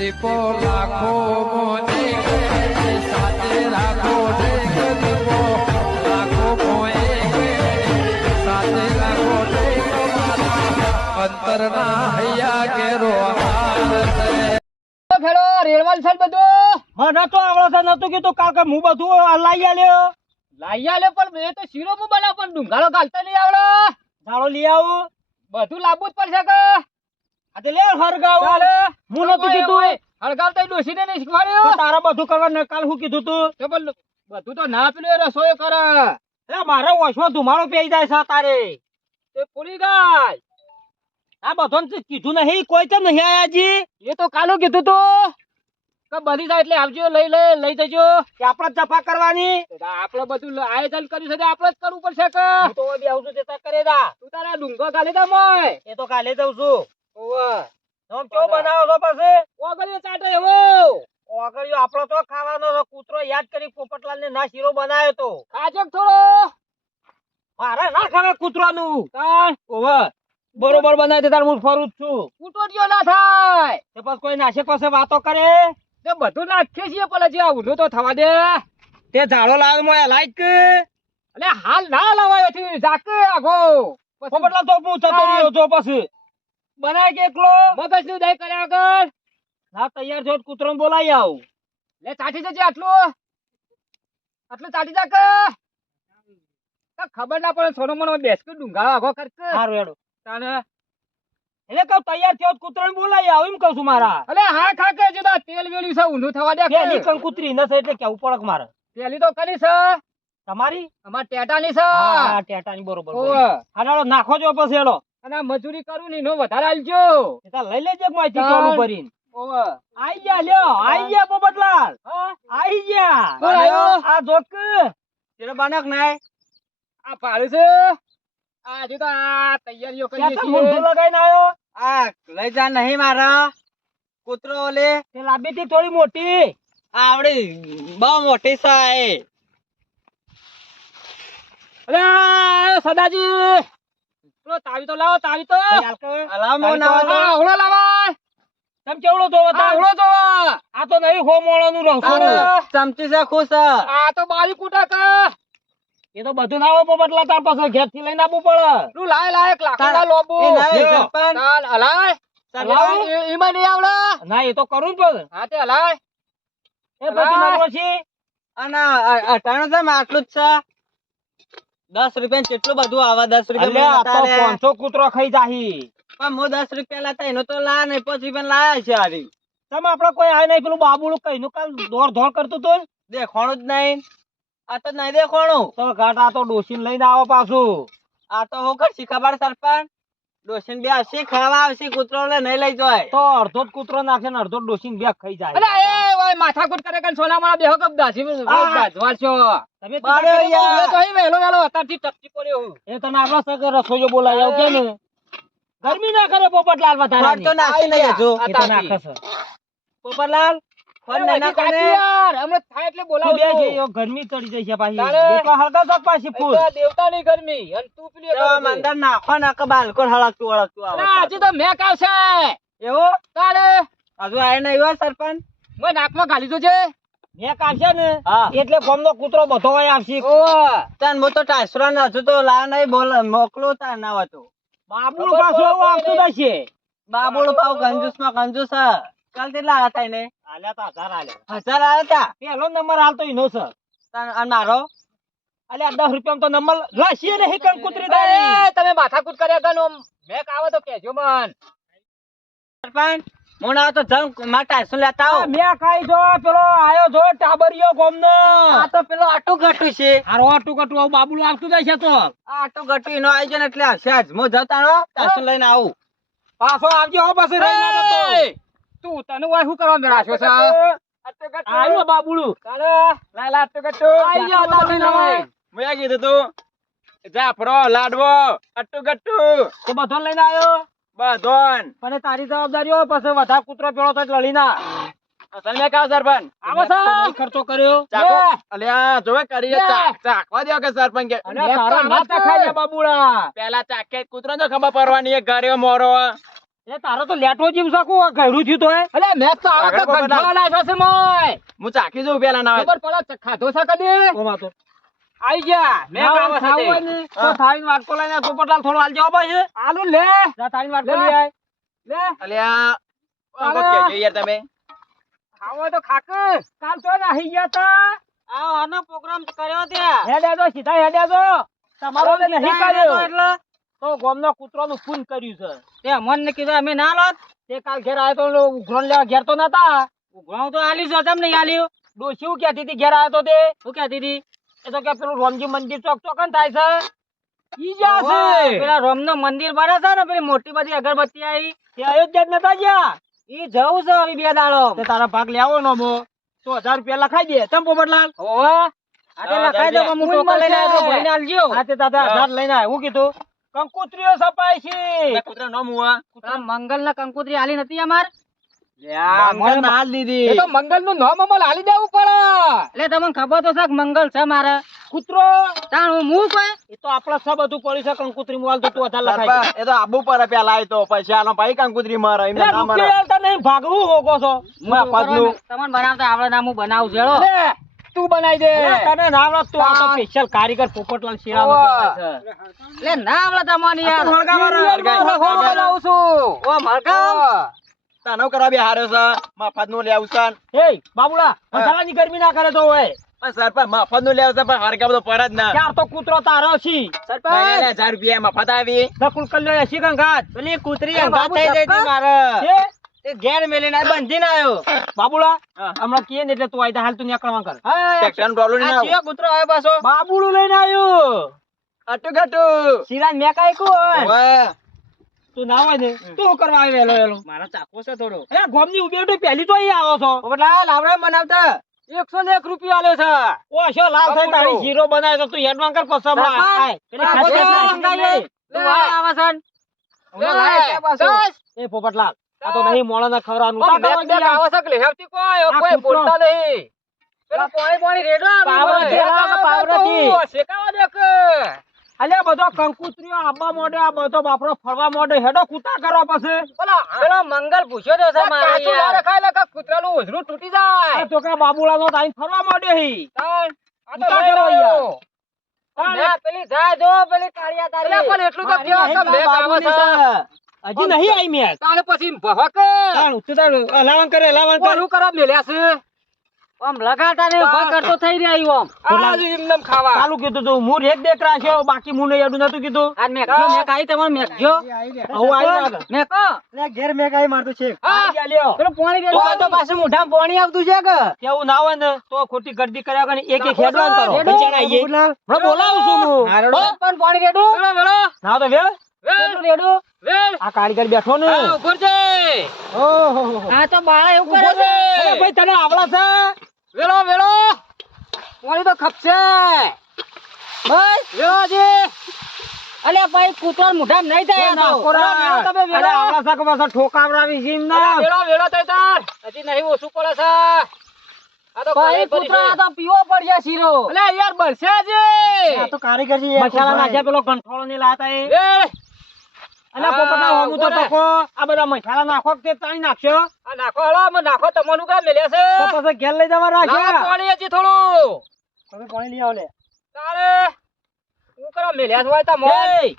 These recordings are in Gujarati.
દીપો લાખો મોને સાથે રાખો દીપો લાખો મોએ સાથે રાખો અંતરના હૈયા કેરો ફેરો રેલવાલ છે બધું મને તો આવડો છે નતું કીધું કાકા હું બધું લાઈ આલ્યો પણ મેં તો શીરો માં બનાવ પણ ડુંગાળો ઘાલતા નહીં આવડે જાળો લઈ આવું બધું લાવવું જ પડશે કે આ તો લે હરગાવ હું નતું કીધું હળગાવતા ડોસીને નહીં તો શીખવાડ્યું તારા બધું કરવા ને કાલ હું કીધું તું તો પણ બધું તો ના પેલું એ રસોઈ કરે એટલે મારે ઓછમાં ધુમાડો પેઈ જાય છે તારે તે પૂરી ગાય આ બધો કીધું નહીં કોઈ તો નહીં આયાજી એ તો કાલું કીધું તું કે બધી જાય એટલે આવજો લઈ જજો કે આપણે જફા કરવાની આપડે બધું આયોજન કર્યું છે આપડે જ કરવું પડશે કે હું તો બી આવું છું તે કરે દા તું તારા ડુંગો ગાલી દે મોય એ તો કાલે જઉં છું ઓવે આમ કેવો બનાવો છો પછી ઓગળીઓ ચાટે એવો ઓગળ્યો આપણો તો ખાવાનો છે કૂતરો યાદ કરી પોપટલાલ ને ના શીરો બનાવ્યો તો ખાજો થોડો મારે ના ખાવે કૂતરાનું તાર ઓવે બરોબર બનાવી દે તાર હું ફરું જ છું કૂટોટીઓ ના થાય તે પછી કોઈ નાશે પાસે વાતો કરે તે બધું નાખીએ છીએ પણ હજી આ ઊંધું તો થવા દે તે ઝાડો લાવે મોયા લાઈક એટલે હાલ ના લવાયો છે જાકે આગો પોપટલાલ તો હું જતો રહ્યો તો પછી બનાય કે એકલો મગજ નું દહીં કર્યા આગળ ના તૈયાર છો કૂતરો બોલાઈ આવ લે ચાટી જજે આટલું ચાટી જાકે ખબર ના પડે સોનો મનો બેસ કે ડુંગાળો આગો કરકે સારું હેડો તાને એટલે કહું તૈયાર થયો કૂતરો બોલાઈ આવ એમ કહું છું મારા અલે હા ખા કે જે તેલ વેલ્યું છે ઊંધું થવા દે પેલી કંકુતરી ન એટલે કેવું પડક મારે પેલી તો કરી છે તમારી અમાર ટેટાની છે હા ટેટાની બરોબર ઓવે હાલો નાખો જો પછી હેડો અને આ મજૂરી કરું ની નો વધારે આલજો એ તો લઈ લેજે માહિતી ચાલુ કરીને ઓવે આઈ ગયા લ્યો આઈ ગયા પોપટલાલ હા આઈ ગયા કોણ આયો? આ જોક તેરો બાનક નાય આ પાડે છે આ જો તો આ તૈયારીઓ કરીએ ક્યાં છીએ મોઢું લગાઈને આયો આ લઈ જા નહીં મારા કૂતરો ઓલે તે લાંબી થી થોડી મોટી આવડી બહુ મોટી સાય અરે સદાજી પેલો તાવી તો લાવો તાવી તો અલામો ના આ ઓળો લાવા તમ કેવડો તો આ બતા ઓળો જોવા આ તો નહીં હો મોળાનું રસોડું ચમચી છે ખુશ આ તો બારી કુટા કા એ તો બધું ના હોય પોપટલાલ તાર પાસે ઘેર થી લઈને આવવું પડે તું લાય લાકડા લોબો એ નહીં લ્યો. સરપંચ ચાલ હલાય હલાવ. ઈમાં નહીં આવડે ના એ તો કરું જ પડે હા તે હલાય એ બધું નાખો છી અને અટાણું છે આટલું જ છે 10 રૂપિયા કેટલું બધું આવે 10 એટલે આ તો રૂપિયા 500 કૂતરો ખાઈ જાહી પણ હું 10 રૂપિયા લાતા એનો તો લા નહીં 5 રૂપિયા લાયા છે આરી તમે આપડે કોઈ આય નહીં પેલું બાબુડું કઈ નું કાલ દોડ કરતું તો દેખોણું જ નહીં આ તો નહીં દેખોણું તો ઘાટ આ તો ડોસીને લઈને આવો પાછું આ તો હું કરશી ખબર સરપંચ ડોસીન બે આવશે ખાવા આવશે કૂતરો ને નહીં લઈ જાય તો અડધો જ કૂતરો નાખે ને અડધો ડોસીને બે ખાઈ જાય અલે એ ઓય માથાકૂટ કરે કે સોના મારા બેહો કબ દાસી બાજવાલ છો તમે બારે યાર. તો અહીં વેલો વેલો અત્યારથી ટપકી પડ્યો હું એ તને આપડા સગર રસોઈયો બોલાય આવ કે ને ગરમી ના કરે પોપટલાલ ફળ તો વધારાની નાખી નહીં હજુ એ તો નાખે છે પોપટલાલ ફળ નહીં ના કરે યાર હમણાં થાય એટલે તું બોલાવો બે જઈયો ગરમી ચડી જાય છે પાછી તારે. દેખવા હળગા તો પાછી ફૂલ દેવતાની ગરમી અને તું પેલી તો મંદર નાખો નાખો બાલકોન હળકતું અરે આવે હજી તો મેક આવશે એવો તારે હજુ આય નહીં હોય સરપંચ મેં નાકમાં ગાલી દો છે મેક આવશે ને હા એટલે ગોમનો કૂતરો બધો હોય આવશે તન હું તો ટાસરા ને હજુ તો લા નહીં બોલ મોકલો તાર ના હોય તો બાબુડું પાછું એવું આવતું જશે બાબુડો ભાવ કંજૂસ માં કંજૂસ હે. કાલ કેટલા આયા તા એને આલ્યા તા 1000 આલ્યા 1000 આયા તા પેલો નંબર હાલતો ઈનો છે તન અને મારો અલ્યા 10 રૂપિયા તો નંબર લાશી ને હિકન કૂતરી દારી એ તમે માથાકૂટ કર્યા ગનો મેક આવે તો કહેજો મન સરપંચ હું ના તો જમ માં ટાસર લેતા આવો મેં ખાઈ જો પેલો આયો જો ટાબરિયો ગોમનો આ તો પેલો આટું ઘટું છે હારો આટું કટું આવું બાબુડું આવતું જાય છે તો આ આટું ઘટું એનો આવી જાય ને એટલે આવશે આજ હું જતા રહો ટાસર લઈને આવું પાછો આવજો હો પછી રહી ના જતો એ, તું તને વાય શું કરવા મેળાશો છે આયો બાબુડું ચાલો લાલા ટકટો આઈ ગયો તારી લવાય મેં કીધું તું જાફરો લાડવો અટ્ટુ ગટ્ટુ તો બધો લઈને આવ્યો બધોન પણ તારી જવાબદારી હોય પછી વધારે કૂતરો પેલો તો લડી ના અસલ મેં કાવ સરપંચ આવો સર ખર્ચો કર્યો ચાકો લે. અલ્યા જોવે કરીએ લે. ચાખવા દો કે સરપંચ કે અને તારા ના ચખાય લે બાબુડા પેલા ચાકે કૂતરો તો ખબર પડવાની એક ઘરે મોરો એ તારો તો લેટો જીવ શકું ઘડું થયું તોય અલે મેં તો આ વખત આગળ કંઠોળો નાખ્યો છે મોય. હું ચાખી જોઉં પેલા ના ખબર પડે ખાધો છે કદી? કોમાં તો આઈ જા મેં કામ ખાવું હોય ને તો થાળીનો વાટકો લઈને પોપટલાલ થોડો હાલ જવા પછી આલુ લે. જા થાળીનો વાટકો લે. લઈ આય લે. અલ્યા ચાલો. કહેજો યાર તમે ખાવો હોય તો ખાક કાલ તો નાહી ગયા તા. આનો પ્રોગ્રામ કર્યો ત્યાં હેડે તો સીધા હેડે તો. તમારો ને નહીં કર્યો. એટલે તો ગોમનો કૂતરોનું ખૂન કર્યું છે. તે અમને કીધું અમે ના લોત તે કાલ ઘેર આવ્યો તો ઉઘરાણ લેવા ઘેર તો નતા. ઉઘરાણું તો આલ્યું છે તમ નહીં આલ્યું ડોશી શું કહેતી હતી ઘેર આવ્યો તો તે? શું કહેતી હતી એ તો કે પેલું રામજી મંદિર ચોક ચોકન થાય છે. ઈ જ્યાં છે. પેલા રોમ નું મંદિર બને છે ને પેલી મોટી બધી અગરબત્તી આવી તે અયોધ્યા જ નતા ગયા. ઈ જવું છે હવે 2 દાડો તે તારા ભાગ લેવો નો મો તો 1000 રૂપિયા લખાઈ દે તમ પોપટલાલ. ઓવા આ લખાઈ દો હું ટોકન લઈને આવ્યો તો ભરીને આલજો હા તે દાદા 1000 લઈને આય. હું કીધું કંકુત્રીઓ સપાય છે. કૂતરા નો મુવા મંગલ ના કંકોત્રી આલી નથી અમાર મને ના દીધી એ તો મંગલ નું નામ અમલ હાલી દેવું પડે. એટલે તમને ખબર તો છે કે મંગલ છે મારે કૂતરો તાણ હું કોઈ એ તો આપડે સબ બધું પડ્યું છે કંકુત્રી મોલ તો તું 1000 લખાઈ દે. સરપંચ, એ તો આબુ પર પેલા આય તો પછી આનો ભાઈ કંકુતરી મારે એમને એટલે ના મારે રૂપિયા આલતા નહીં ભાગવું હોકો છો. પદનું તમને બનાવતા આવડે ના હું બનાવું છું હેડો. લે, તું બનાવી દે. એટલે તને ના આવડે તું આ તો સ્પેશિયલ કારીગર પોપટલાલ શિરાનો કહેવાય છે. એટલે ના આવડે તમને યાર આ તો હળગાવા રહ્યો. હળગાવા બનાવું છું ઓ મરકા તાનો કરવા બે હાર્યો છે મફત નું લેવું છે એય બાબુડા મસાલાની ગરમી ના કરે તો હોય. પણ સરપંચ મફત નું લેવું છે પણ હરકા બધો પર જ ના ચાર તો કૂતરો તારો છી. ભાઈ, 1000 રૂપિયા મફત આવી નકુલ કલ્યો 80 કંગાત. પેલી કૂતરી એ અંગાત બાબુ થઈ જઈ હતી મારે એ એ ઘેર મેલીને બંધીને આવ્યો બાબુડા હા. હમણાં કીએ ને એટલે તું આઈ હાલ તું નીકળવા કર. ટેક્ટર પ્રોબ્લેમ આ ના ચિયો કૂતરો આવ્યો પાછો બાબુડું લઈને આવ્યો. અટુ ગટુ શિરાજ મેં કાઈ કોઈ ઓય તું ના હોય ને તું શું કરવા આવી વેલો વેલો. મારો ચાકો છે થોડો એ ગોમની ઉભી ઉઠી પહેલી તો અહીં આવો છો. પોપટલાલ આવડે બનાવતા 101 રૂપિયા આલ્યો છે. ઓશો લાલ થઈ તારી શીરો બનાવ્યો તો તું હેડવાન કર પછી હમણાં સરપંચ, આય. પેલી આ ખાસી બધું ખાસી મંગાવીએ. તું તું આય. આવા છે ને? હમણાં લે, લાય છે પાછો. બસ. એ પોપટલાલ આ તો નહીં મોળાના ખવડાવવાનું. પણ તાતા મેં તો વગેરે. આવશ્યક લેહવતી કોઈ આ કોઈ કૂતરો. બોલતા નહીં પેલું પાણી રેડો પાવરથી લાવો, પાવરથી. શેકાવા દે કે અલ્યા બધો કંકુતરીઓ આબા મોઢે આ બધો બાપરો ફરવા મોઢે હેડો કૂતા કરો પછી. પેલો મંગલ પૂછ્યો તો છે મારે કાચું યાર. ના ખાય લે કૂતરાનું ઉજરું તૂટી જાય આ તો કા બાબુલાનો ટાઈમ ફરવા મોઢે હી. આ તો કૂતા લઈ કરો આવ્યો. યાર. લે, પેલી જાય જો પેલી કાળિયા તારી અલ્યા પણ એટલું તો મારી કેવા નહીં છે, મેં બાબુની કામ છે. હજી નહીં આઈ મેચ. તાણે પછી ભવક તાણ તું તાર હલાવન કરે હલાવન કર. કોનું કરવા મેલ્યા છે આમ લગાટા ને ઉભા કરતો થઈ રહ્યા આમ આ જ એમનેમ ખાવા. ચાલુ કીધું તું હું રેક દેખ રાખ્યો બાકી હું નહીં અડું નતું કીધું. આ મેકજો મેક આઈ તમારે મેકજો હું આઈ ના. મેકો ઘેર મેં કાઈ મારતું છે. હા. આ લ્યો. પેલું પાણી રેડો તો પાછું મોઢામાં પાણી આવતું છે કે કેવું ના હોય ને તો ખોટી ગર્દી કર્યા વગર એક એક હેડવાન કરો. રેડો. બિચારા આઈએ. હમણાં બોલાવું છું હું. હો, પણ પાણી રેડો વેળો વેળો ના તો વેલ વેળ રેડો વેળ આ કારીગર બેઠો ને. હા ઉપર છે ઓહો. આ તો બાળા એવું કરે અરે છે ભાઈ તને આવડે છે. વેળો વેળો પાણી તો ખપશે બસ વેળોજી અલ્યા ભાઈ કૂતરો મોઢામાં નહીં થાય એ આ તો. નાખોરા. વેળો તમે અરે વેળો આવડા શાક પાછા ઠોકાવડાવી જીમ ના. વેળો વેળો થાય તાર હજી નહીં ઓછું પડે છે આ તો ભાઈ કૂતરો આ તો પીવો પડશે શીરો અલે યાર બરસે છે આ તો કારીગરજી મસાલા નાખ્યા પેલો કંઠોળો ને લાતા એ. વેળ અલ્યા પોપટના હોમું તો તકો આ બધા મસાલા નાખો કે તે તાણી નાખશો. આ નાખો હળો અમે નાખો તમારું કામ મેલ્યા તો છે પછી ઘેર લઈ જવા લાવો રાખ્યા. પાણી હજી થોડું તમે પાણી લઈ આવો લે. તારે હું કરવા મેલ્યા છો તા મોય એય,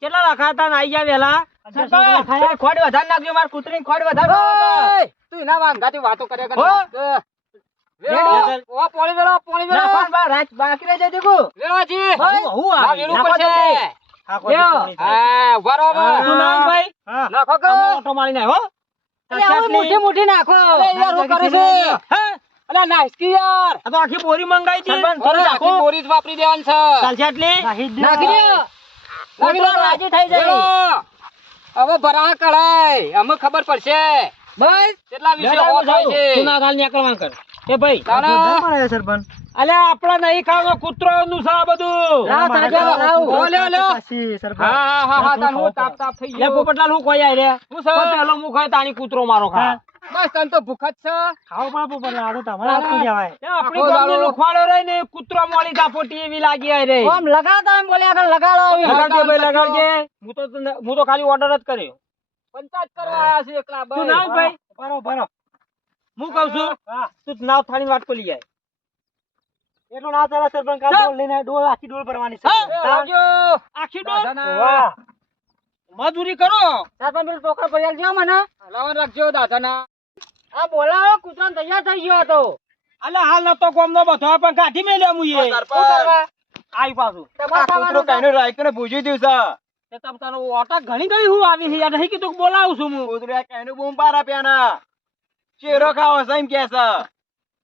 કેટલા લખાતા ને આઈ ગયા વેલા. સરપંચ, ખોડ વધારે નાખજો માર કૂતરીની ખોડ વધારે તું એના વાંગાથી વાતો કર્યા કર ઓ પાણી વેળો બાકી રહી જાય દેખો વેળોજી હું આ આવે. વેળું નાખો પડશે તો તે. નાખો તો લ્યો. પાણી થાય. હા ઉભા રહો હવે. શું નામ ભાઈ? નાખો કે અમે ઓટો મારીને આવ્યો. અલે હવે મોટી મોટી નાખો અલે યાર હું કરે છે હે? અલે નાસ્કી યાર આ તો આખી બોરી મંગાઈ છે. સરપંચ થોડી આખી બોરી જ વાપરી દેવાની છે ચાલશે આટલી? નાખી દો નાખી દો રાજી થઈ જાય હવે ભરા કઢાય અમે ખબર પડશે બસ કેટલા વિશે લે, હોત હોય છે તું ના ગાલ નીકળવા કર. એ ભાઈ તાણા અલ્યા આપડા નહીં ખાવાનો કૂતરો નું છે આ બધું. લાવ તરજા લાવ ઓ લ્યો લ્યો હા તાન હું તાપ તાપ થઈ લે ગયો પોપટલાલ હું કોઈ આય રે. હું છે? પણ પેલો મુખ હોય તાણી કૂતરો મારો ખા. બસ તન તો ભૂખ જ છે ખાવ પણ પોપટલાલ આ તો તમારા હાથનું કહેવાય. એ આપણી આખો ગામની દાડો. લુખવાડો રહી ને કૂતરો મોળી દાપોટી એવી લાગી આય રે. આમ લગાડતા એમ બોલ્યા કર લગાડો લગાડજે ભાઈ લગાડજે. હું તો ખાલી ઓર્ડર જ કર્યો. પંચાયત કરવા આયા છે એકલા તું નાવ ભાઈ બરો બરો હું કહું છું તું નાવ થાળી વાટકો લઈ આય એટલો ના ચાલે સરપંચ કાલ ડોલ લઈને ડોલ આખી ડોલ ભરવાની છે આવજો આખી ડોલ વાહ મજૂરી કરો સરપંચ પેલું ટોકર ભરી આલજો મને હલાવન રાખજો દાદાના આ બોલાવો કૂતરાને તૈયાર થઈ ગયો હતો અલે હાલ નતો કોમનો બધો પણ કાઢી મેલ્યો મુએ સરપંચ આઈ પાછું આ કૂતરું કાંઈનું રાખ્યું ને પૂછી દ્યું છે. તે તમ તારો ઓટા ઘણી ઘણી હું આવી છે યાર નહીં કીધું કે બોલાવું છું હું કૂતરું આ કાંઈનું બૂમ પાર આપ્યાના. ચેરો ખાવો છે એમ કે છે.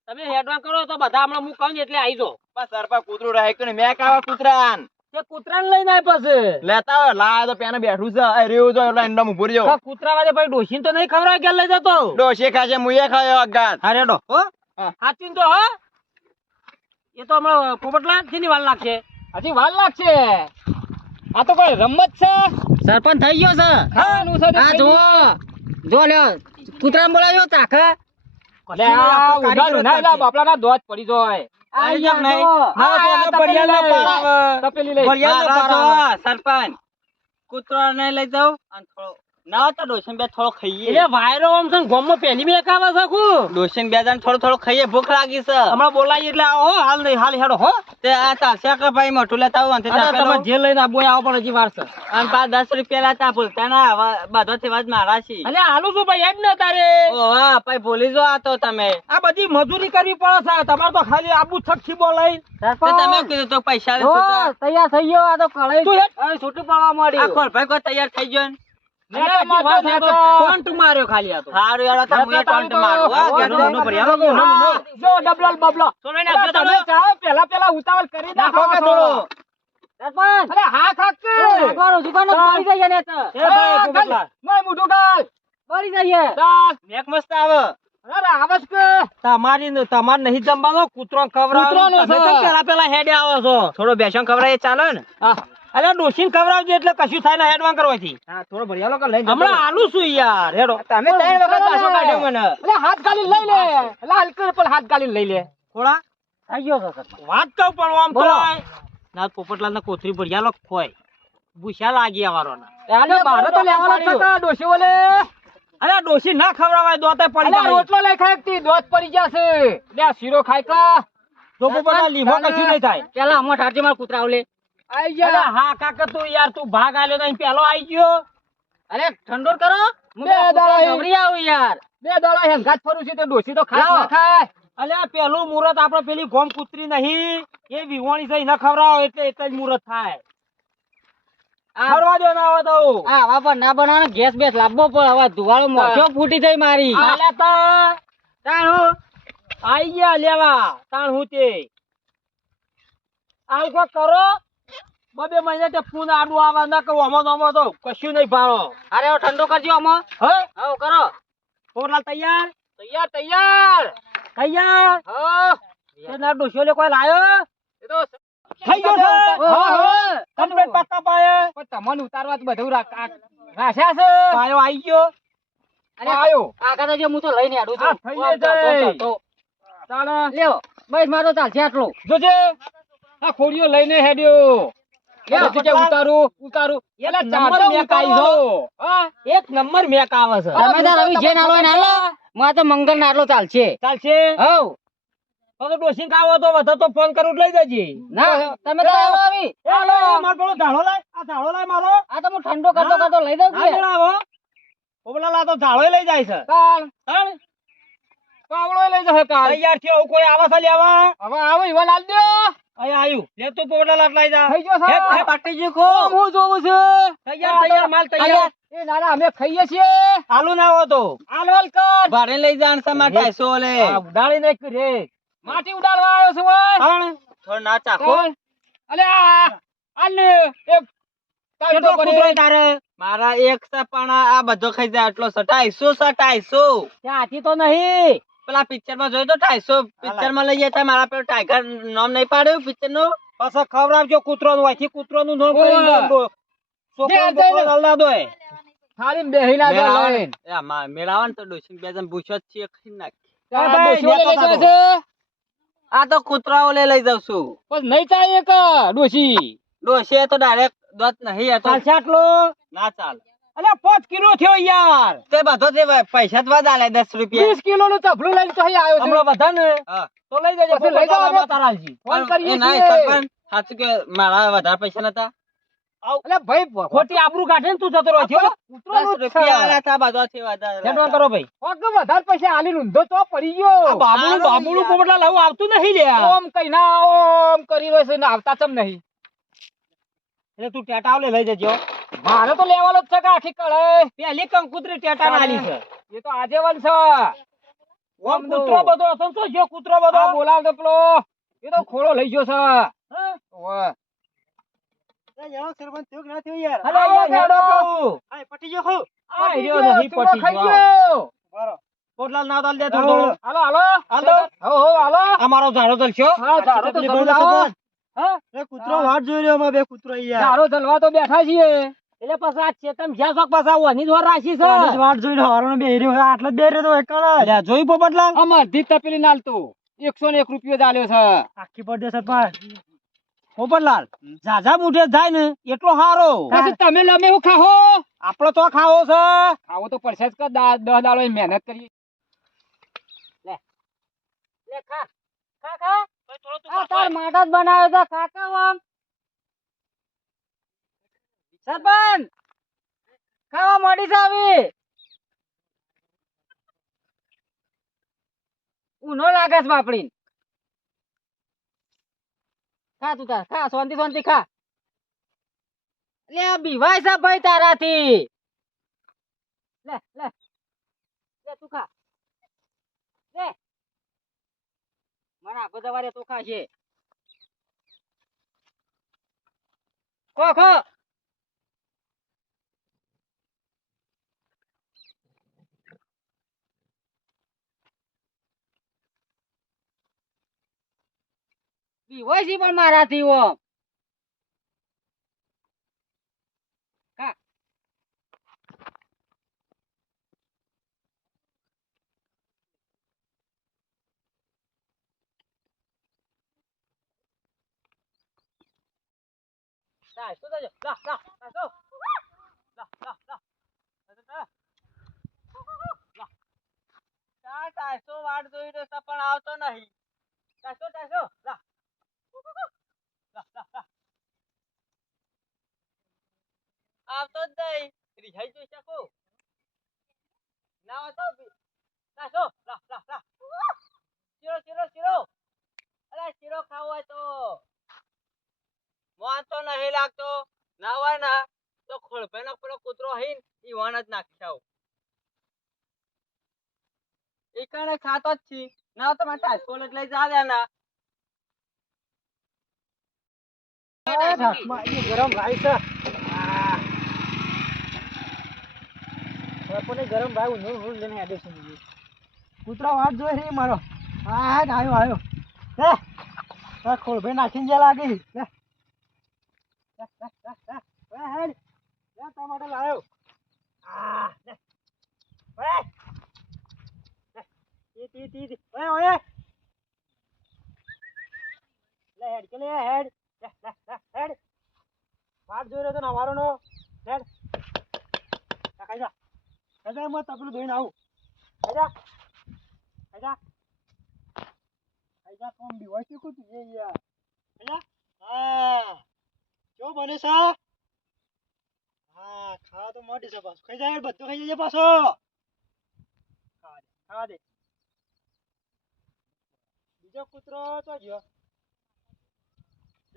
તમે હેડવાન કરો તો બધા હમણાં હું કહું ને એટલે આવી જાઓ પણ સરપંચ કૂતરું રાખ્યું ને મેં કાવા કૂતરાન તે કૂતરાને લઈને આય પછી લેતા હોય લાયા તો પેને બેઠું છે એ રેવું જો એટલે એંડા ઉભું રહ્યો. કૂતરા વાજે ભાઈ ડોશીને તો નહીં ખવડાવે કે લઈ જતો ડોશી ખાશે મુએ ખાયો અગાત. હા રેડો હો હા. હાચીન તો હો એ તો હમણાં પોપટલા ની વાર લાગશે હજી વાર લાગશે આ તો કોઈ રમત છે સરપંચ થઈ ગયો છે હા જો જો લ્યો કૂતરાને બોલાવ્યો ચાખા લે આ ઉડાડું ના લા બાપલાના દોત પડી જાય આઈ જાવ નહીં ના તો અમે બરિયાળના પાડાવે. તપેલી લઈ બરિયાળના પાડાવે. સરપંચ કૂતરો ને લઈ જાવ અને થોડો ના તો ડોશીને બે થોડો ખાઈએ એટલે વાયરો આમ છે ને ગોમમાં પહેલી મેં એકાવે છે કુ ડોશીને બે જણ થોડો થોડો ખાઈએ ભૂખ લાગી છે હમણાં બોલાવી એટલે આવો હાલ નહીં હાલ હેડો હો તે આ ચાલશે કે ભાઈ મોટું લેતા આવો અને અરે તમે જે લઈને આવો આવો પણ હજી વાર છે અને પા 10 રૂપિયા લેતા ભૂલતા ના હવે બધો થી મારા છે અલે આલુ શું ભાઈ એમ ને તારે ઓ હા ભાઈ ભૂલી જો આ તો તમે આ બધી મજૂરી કરવી પડે છે તમારે તો ખાલી આબુ છકથી બોલાઈ તે તમે કેમ કીધું તો પૈસા લે છૂટા. તૈયાર થઈ ગયો આ તો કળાઈ તું હેડ. હવે છૂટું પડવા માંડી આ કોણ ભાઈ કોઈ તૈયાર થઈ ગયો ને? ટોન્ટ માર્યો ખાલી આ તો હારું યાર તો મુએ ટોન્ટ મારું હા નો, નો, નો, ભરી આવો, નો, નો, નો. જો ડબલ બબલો થોડો નાખજો તમે તમે. ચાહો પેલા ઉતાવળ કરી નાખો કે થોડો. સરપંચ અરે હા ખાકે નાખવાનો દુકાનો પડી જાય ને તો એ ભાઈ, પોપટલાલ. મોય મુઠું ગાલ પડી જાય ચાલ, મેક મસ્ત આવે અરે આવસ કે તમારે નહીં જમવાનો કૂતરો ખવડાવો કૂતરોનો તમે છે. કેમ પેલા હેડે આવો છો થોડો બેસન ખવડાય ચાલે ને અરે ડોશીને ખવડાવજો એટલે કશું થાય ના હેડવાન કરવાથી હા થોડો ભરિયાલો કે લઈ હમણાં આલુ શું યાર હેડો તમે 3 વખત પાછો કાઢ્યો મને અરે હાથ ગાલી લઈ લે એટલે હલકે પણ હાથ ગાલી લઈ લે થોડા થઈ ગયો છે સરપંચ વાત કહું પણ આમ તો બોલો. ના પોપટલાલ ના કોથરી ભરિયાલો ખોય ભૂસ્યા લાગી આવારોના અરે બારે તો લેવાનો છે કે ડોશી ઓલે અરે ડોશી ના ખવડાવાય દોતે પડી અરે જાય રોટલો લઈ ખાય તી દોત પડી જશે લે આ શીરો ખાય કા તો પોપટલાલ લીમો કશું નહીં થાય પેલા અમો ઠાઠી માર કૂતરા ઓલે આઈ અરે હા કાકા તું યાર તું ભાગ આલ્યો નહીં પેલો આવી ગયો અરે ઠંડોર કરો બે દાડા ગભરી આવું યાર બે દાડા હેંગાત ફરું છું તો ડોશી તો ખાય ના ખાય અલ્યા પેલું મુહૂર્ત આપડે પેલી ગોમ કૂતરી નહીં એ વિહોણી છે ન ખવડાવો એટલે એક જ મુહૂર્ત થાય ફરવા દો ના આવે તો આ આવા પર ના બનાવવાનો ગેસ બેસ લાવવો પડે હવે ધુવાળો મોઢો ફૂટી થઈ મારી અલ્યા તા તાણ હું આઈ ગયા લેવા તાણ હું તે આવું કોક કરો બબે મહિને તે ફૂન આડું આવા ના કહું આમાં તો કશું નહીં ભાવો અરે હવે ઠંડો કરજો આમાં હે હા કરો પોપટલાલ તૈયાર તૈયાર તૈયાર તૈયાર હા તે ના ડોશીઓ લે કોઈ લાયો એ તો થઈ ગયો છે હા હા કમ્પ્લીટ પત્તા પાયે પણ તમને ઉતારવા તો બધું રાખ્યા છે પાયો આવી ગયો અરે આયો કાકા તો જે હું તો લઈને આડું આ છું થઈ જાય. ચાલે લ્યો બસ મારો ચાલશે આટલું જોજે આ ખોડીઓ લઈને હેડ્યો લ્યો, બધું કે ઉતારું એલા નંબર મેક આવી છો હા એક નંબર મેક આવે છે તમે તાર રવિ જે નાલો હોય નાલો માં તો મંગળ નાટલો ચાલશે ચાલશે હવ તો ડોશી કાવો તો વધો તો ફોન કરું લઈ જજે ના તમે તો આવો આવી એ લો મારો પેલો ધાળો લાય આ ધાળો લાય મારો આ તો હું ઠંડો કરતો લઈ દઉં હા જણાવો ઓબલા તો ધાળો લઈ જાય છે કાલ તાણ પાવડો લઈ જશે કાલ તૈયાર થયો કોઈ આવા છે લેવા હવે આવો ઈવન આલ દો અહીંયા આવ્યું લે તો પોપટલાલ લાઈ જા થઈ ગયો છે હે, હે, પાટીજી ખો હું જોઉં છું તૈયાર માલ તૈયાર એ નાના અમે ખાઈએ છીએ આલુ ના હો તો આલવલ કર ભારે લઈ જાણ સમા 250 લે આ ઉડાડી નાખ રે માટી ઉડાડવા આવ્યો છું ઓય તાણ થોડો ના ચાખો કોણ? અલે આલ એક કેટલો કૂતરો તારે મારા એક સપાણા આ બધો ખાઈ જાય એટલો 250 ત્યાંથી તો નહીં પેલા પિક્ચર માં જોયો તો 250 પિક્ચર માં લઈ જતા મારા પેલો ટાઈગર નામ નહીં પાડ્યું પિક્ચર નું પાછા ખવડાવજો કૂતરોનું અહીંથી કૂતરોનું નામ ઓય. કરીને દો. છોકરાને દે, દે, બપોરે અલ્લા દોય. ખાલી બેહી ના દો લઈને મેળાવાનું તો ડોશી બે જણ પૂછો જ છીએ ખાઈ નાખી આ ભાઈ, ડોશીઓ લઈ નેતો જાય છે આ તો કૂતરાઓ લઈ જાઉં છું પણ નહીં ચાલે એક ડોશી ડોશી તો ડાયરેક્ટ દોત નહીં હતો ચાલશે આટલો ના ચાલ અલ્યા 5 કિલો થયો યાર. તે બધો તે પૈસા જ વાદ આલે 10 રૂપિયા 20 કિલોનું ચપલું લઈને તો અહીં આવ્યો છું. હમણાં બધા ને હા. તો લઈ જજે. પછી લઈ જાઓ પોપટલાલ તારાજી. ફોન કરીએ એ ના છીએ. સરપંચ સાચું કે મારા વધારે પૈસા નતા અલ્યા ભાઈ ખોટી આબરૂ કાઢે ને તું જતો રહ્યો થયો. 10 રૂપિયા આલ્યા તા બધો થી વધારે હેડવાન કરો ભાઈ. કોક વધારે પૈસા આલી ઊંધો તો પડી ગયો. આ બાબુનું પોપટલાલ આવું આવતું નહીં લ્યા. ઓમ કઈ ના ઓમ કરી રહ્યો છે ને આવતા ચમ નહીં. એટલે તું ટેટા આવલે લઈ જજો. મારે તો લેવાનો જ છે કે આખી કળે. પેલી કંકુતરી ટેટા નાલી છે. એ તો આજીવન છે. ઓમ કૂતરો બધો હશે ને શું જો કૂતરો બધો. આ બોલાવતો પેલો એ તો ખોળો લઈ ગયો છે. હા? ઓવે. સરપંચ થયો કે ના થયો યાર? અરે આવો યાર, હેડો હેડો. કહું. આ પટી ગયો ખો. આ પટી રહ્યો ગયો, નહીં, ચૂડો પટી ખાઈ ગયો. ગયો. પોપટલાલ ના દાલ દે થોડું. હાલો હાલો હાલો. હો હો હાલો. અમારો ઝાડો દલશો. હા ઝાડો તો જરૂર લાવો. હા કૂતરો વાટ જોઈ રહ્યો અમે બે કૂતરો ઝાડો જલવા તો બેઠા છીએ. એટલે પછી આ ચેતન જ્યાં શોખ પાછા આવાની જ વાર રાખી છે. વાટ જોઈને હારો બે રહ્યો આટલે બે રહ્યો તો એકલા અલ્યા જોઈ પોપટલાલ. અમાર ધી તપેલી નાલતો 101 રૂપિયો જ આલ્યો છે. આખી પડે સરપંચ પોપટલાલ ઝાઝા બુઢે જાય ને એટલો હારો. પછી તમે લમે હું ખાહો. આપણો તો ખાવો છે. ખાવો તો પડશે જ કે 10 દાડો મહેનત કરી. લે ખા ખા ખા. થોડો તું આ તાર માટા જ બનાવ્યો છે કાકા આમ. સરપંચ ખાવા મોડી છે આવી. ઊનો લાગે છે બાપડી. ખા તું તાર ખા શાંતિ શાંતિ ખા. લે આ બીવાય છે ભાઈ તારાથી. લે લે લે તું ખા. લે મને આગો જવારે તો ખાશે. ખો ખો. બીવાય છે પણ મારાથી ઓમ. ખા. લા શું થયો? લા લા લા શું? લા લા લા. ચાર ટાઈસો વાટ જોઈ રહ્યો છે પણ આવતો નહીં ટાસો ટાસો. લા લા લા લા. આવતો જ નહીં રિહાઈ જોઈ શકો. ના હતો ટાસો. લા લા લા. ચીરો ચીરો ચીરો. અરે શીરો ખાવો હોય તો મોન તો નહીં લાગતો ના હોય ને તો ખોળભાઈનો પેલો કૂતરો હઈ ને ઈ વણ જ નાખી આવું એ કણે ખાતો જ છી ના તો મારે ટાઈસો જ લઈ જા દે ના ગરમ ભાઈ છે સરપંચે ગરમ ભાઈ ઊંધું લઈને હેડે છે કૂતરા વાટ જોઈ રહી મારો હા આવ્યો આવ્યો હે ખોળભાઈ નાખીને જ્યાં લાગી લે હેડ ટમાટર લાવ્યો લે ઓય લે હેડ કે લે હેડ હેડ વાટ જોઈ રહ્યો તો નવારો નો હેડ ખાઈ જા ખાઈ જા તપલું ધોઈને આવું ખાઈ જા ખાઈ જા ખાઈ જા કોમ બી હોય શું તું એ યાર ખાઈ જા હા જો બને છે હા ખાવા તો મોટી છે પાછું ખાઈ જા હેડ બધું ખાઈ જજે પાછો ખાવા દે બીજો કૂતરો તો ગયો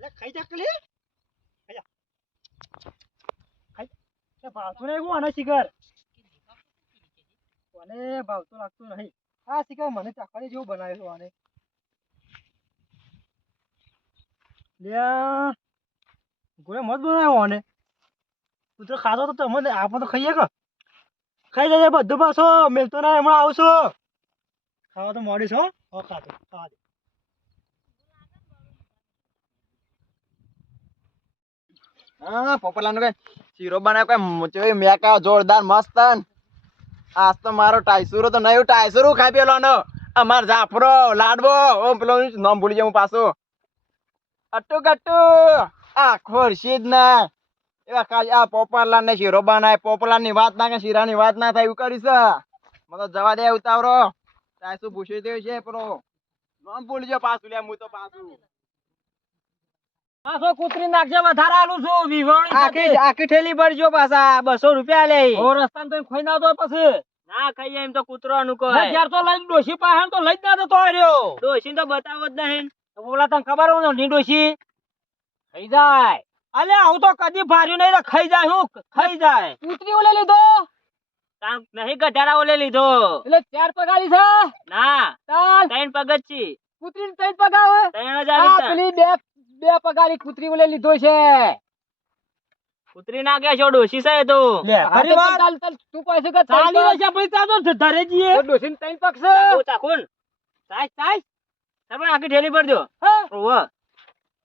લે ખાઈ જા કલી ખાઈ જા ખાઈ તે ભાવતું નહીં હું આને શિખર કોને ભાવતું લાગતું નહીં આ શિખર મને ચાકડી જેવું બનાવ્યું છે આને લ્યા ગોળે મત બનાવ્યો આને કૂતરો ખાતો તો તમે આપણે તો ખાઈએ કે ખાઈ જજે બધું પાછો મેલતો ના હમણાં આવશો ખાવા તો મોડી છો હો ખાતો ખાવા દે હા પોપલાનો કઈ શીરો બનાવ્યો કઈ મોચો મેકા જોરદાર મસ્ત આજ તો મારો ટાઈસુરો તો નયો ટાઈસુરો ખાઈ પેલો નો અમાર જાફરો લાડવો ઓ પેલો નામ ભૂલી જાઉં પાછો અટ્ટુ કટ્ટુ આ ખોરશીદ ના એવા ખાલી આ પોપરલાલ ને શીરો બનાય, પોપરલાલ ની વાત ના કે શીરા ની વાત ના થાય એવું કરીશ. મને તો જવા દે ઉતાવળો. તાય શું પૂછી દેવું છે પેલો નામ ભૂલજો પાછું લે હું તો પાછું. 500 કૂતરી નાખજે, વધારે આલું છું વિવાણી આખી આખી ઠેલી ભરજો પાછા 200 રૂપિયા લે. ઓ રસ્તામાં તો ખોઈ ના દો પછી. ના ખાઈએ એમ તો કૂતરો ના, અનુકૂળ. ઘેર તો લઈને ડોશી પાસે તો લઈ જ ના જતો રહ્યો. ડોશીને તો બતાવો જ નહીં. તો બોલા તને ખબર હોય ને ડોશી ખાઈ જાય. અલે આવું તો કદી ભાર્યું નહીં રે, ખાઈ જાય હું ખાઈ જાય. કૂતરી ઓલે લીધો તાર નહીં ગધાડા ઓલે લીધો. એટલે 4 પગારી છે ના તાન 3 પગ જ છે. કૂતરી 3 પગાર હોય 3000 આ રૂપિયા. પેલી બે પગારી કૂતરી ઓલે લીધો છે. કૂતરી નાખે છો ડોશી છે એ તો. લે હા, ફરી તો વાર ચાલ, તું પાસે કે ચાલી રહેશે ભાઈ, તા તો ધરે જઈએ. ડોસીને 3 પગ છે. ચાકુ ચાકુન સાઈઝ સાઈઝ તમે આખી ઠેલી ભરજો. હા. ઓહો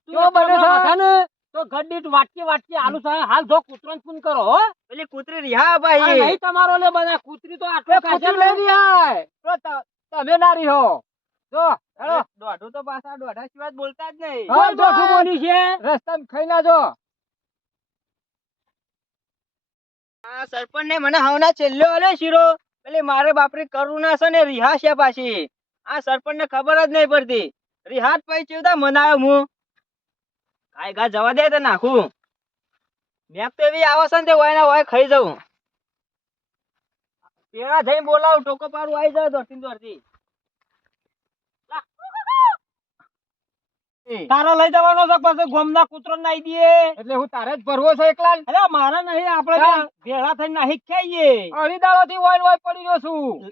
જો બને છે ને તો ગડ્ડીટ વાટકી આલુ છે. હાલ જો કૂતરોને ફોન કરો હો. પેલી કૂતરી રિહા આ ભાઈ. નહીં તમારો લે બધા કૂતરી તો આટલો એ કૂતરી લઈ રહી હાય. તો તમે ના રહી હો. જો હેડો દોઢું તો પાછા દોઢા સિવાય બોલતા જ નહીં. હા. કોઈ દોઢું બોલી છે. રસ્તામાં ખાઈ ના જો. આ સરપંચ ને મને હવના છેલ્લો આલે શીરો. પેલી મારે બાપરી કરુણા છે ને રિહા છે પાછી. આ સરપંચ ને ખબર જ નહીં પડતી. રિહાત પછી ચેવતા મનાયો હું. કાઈ ગા જવા દે તો નાખું. મેક તો એવી આવે છે ને તે હોય ને હોય ખાઈ જવું. પેલા જઈને બોલાવું ટોકો પારું આવી જાય દોડતી દોડતી. તારો લઈ જવાનો છે પછી ગોમના કૂતરો નાઈ દે. એટલે હું તારે જ ભરવો છે એકલા જ? અરે મારે નહીં, આપણે હા. ભેળા થઈને નાહી જ ખાઈએ. અઢી દાડોથી વાય પડી રહ્યો છું.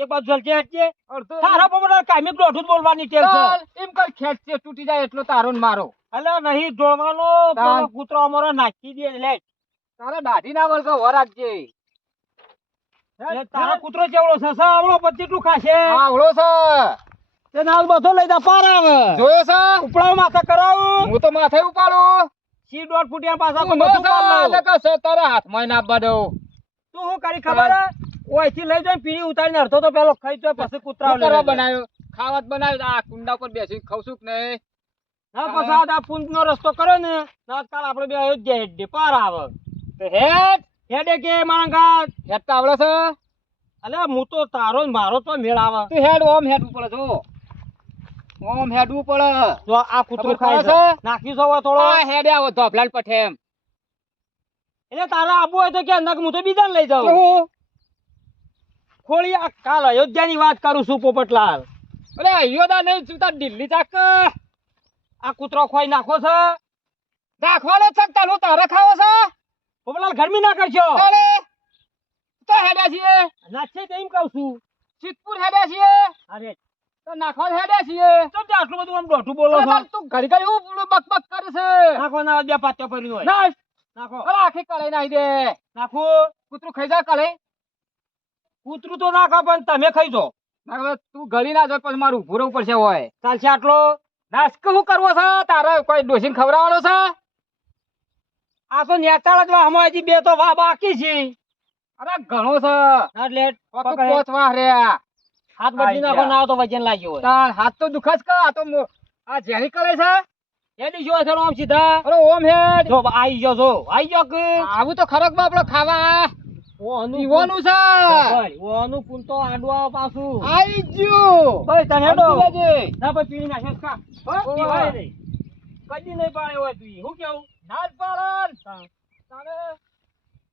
એક બાજુ જલજે હટજે. અડધો તારા પોપડા કાયમી દોઢું જ બોલવાની ટેવ છે. ચાલ, એમ કર ખેંચશે તૂટી જાય એટલો તારો ને મારો. અલે નહીં જોડવાનો, ચાલ. પેલો કૂતરો અમારો નાખી દે લે. તારે દાઢી ના વળગો વરાજજે. તારો કૂતરો કેવડો છે? આવડો 25 ખાશે. આવડો છે. તે નાલ બધો લઈ જા પાર આવે. જોયો છે? ઉપડાવ માથે કરાવું. હું તો માથે ઉપાડું. સી દોઢ ફૂટિયા પાછા તું બધું ન છે, પાડ લઉં. એટલે કે છે તારા હાથમાં ના આપવા દઉં. તું શું કરી ખબર હે? ઓયથી લઈ જાય પીડી ઉતારીને અડધો તો પેલો ખાઈ તો પછી કૂતરા શું કરવા બનાવ્યો? ખાવા જ બનાવ્યો. આ કુંડા પર બેસી ખાવ છું કે નહીં? હા પછી આ પુંજ નો રસ્તો કર્યો ને કાલ આપડે બે અયોધ્યા હેડે પાર આવે. તો હેડ હેડે કે મારા ઘાટ. હેડ તો આવડે છે. અલે હું તો તારો ને મારો તો મેળ આવે. તું હેડ ઓમ હેડવું પડે જો. ઓમ હેડવું પડે. જો આ કૂતરું ખબર ખાય પડે છે. છે? નાખી છો થોડો. આ હેડે આવો ધોપલાલ પઠેમ. એટલે તારા આબુ હોય તો કે નક હું તો બીજાને લઈ જાઉં. હું ખોળી આ કાલ અયોધ્યા ની વાત કરું છું પોપટલાલ. અરે અયોધ્યા નહીં તું તાર દિલ્હી ચાક આ કૂતરો ખોઈ નાખો છે. રાખવાનો છે તાર હું તારે ખાવો છે. પોપટલાલ ગરમી ના કરશો. અરે તો હેડ્યા છીએ. નાખશે તો એમ કહું છું. સિદ્ધપુર હેડ્યા છીએ. અરે તો નાખવા હેડ્યા છીએ. તો તે આટલું બધું આમ દોઢું બોલો છો. અરે તું ઘડી ઘડી હું બક કરે છે. નાખો ના બે પાત્યા પડી હોય. નાખ. નાખો અરે આખી કળાઈ નાખી દે. નાખો. કૂતરું ખાઈ જાય કળાઈ. કૂતરું તો નાખો પણ તમે ખાઈ જો. ના હવે તું ગળી ના જાય પછી મારું ઉભું રહેવું પડશે હોય. ચાલશે આટલો. નાસ્ક શું કરવો છે તારે કોઈ ડોસીને ખવડાવવાનો છે. આ તો નેચાળ જ વાહમાં હજી બે તો વાહ બાકી છે. અરે ઘણો છે. એટલે પકડ પોચવા રહ્યા. હાથ બદલી નાખો ના હોય તો વજન લાગ્યો હોય. તાર હાથ તો દુખા જ કે આ તો આ જેની કરે છે. એડી જો છે આમ સીધા. અરે ઓમ હેડ. જો આઈ ગયો છો. આઈ ગયો કે આવું તો ખરક માં આપડે ખાવા ઓનું પીવાનું છે. ઓનું પૂન તો આડું આવે પાછું. આઈ ગયું. ભાઈ તને હેડો. આટલું લેજે. ના ભાઈ પીણી નાખે છે કા. હો પીવાય નહીં. કદી નહીં પાડે હોય તું. હું કેવું? નાચ પાડન. તારે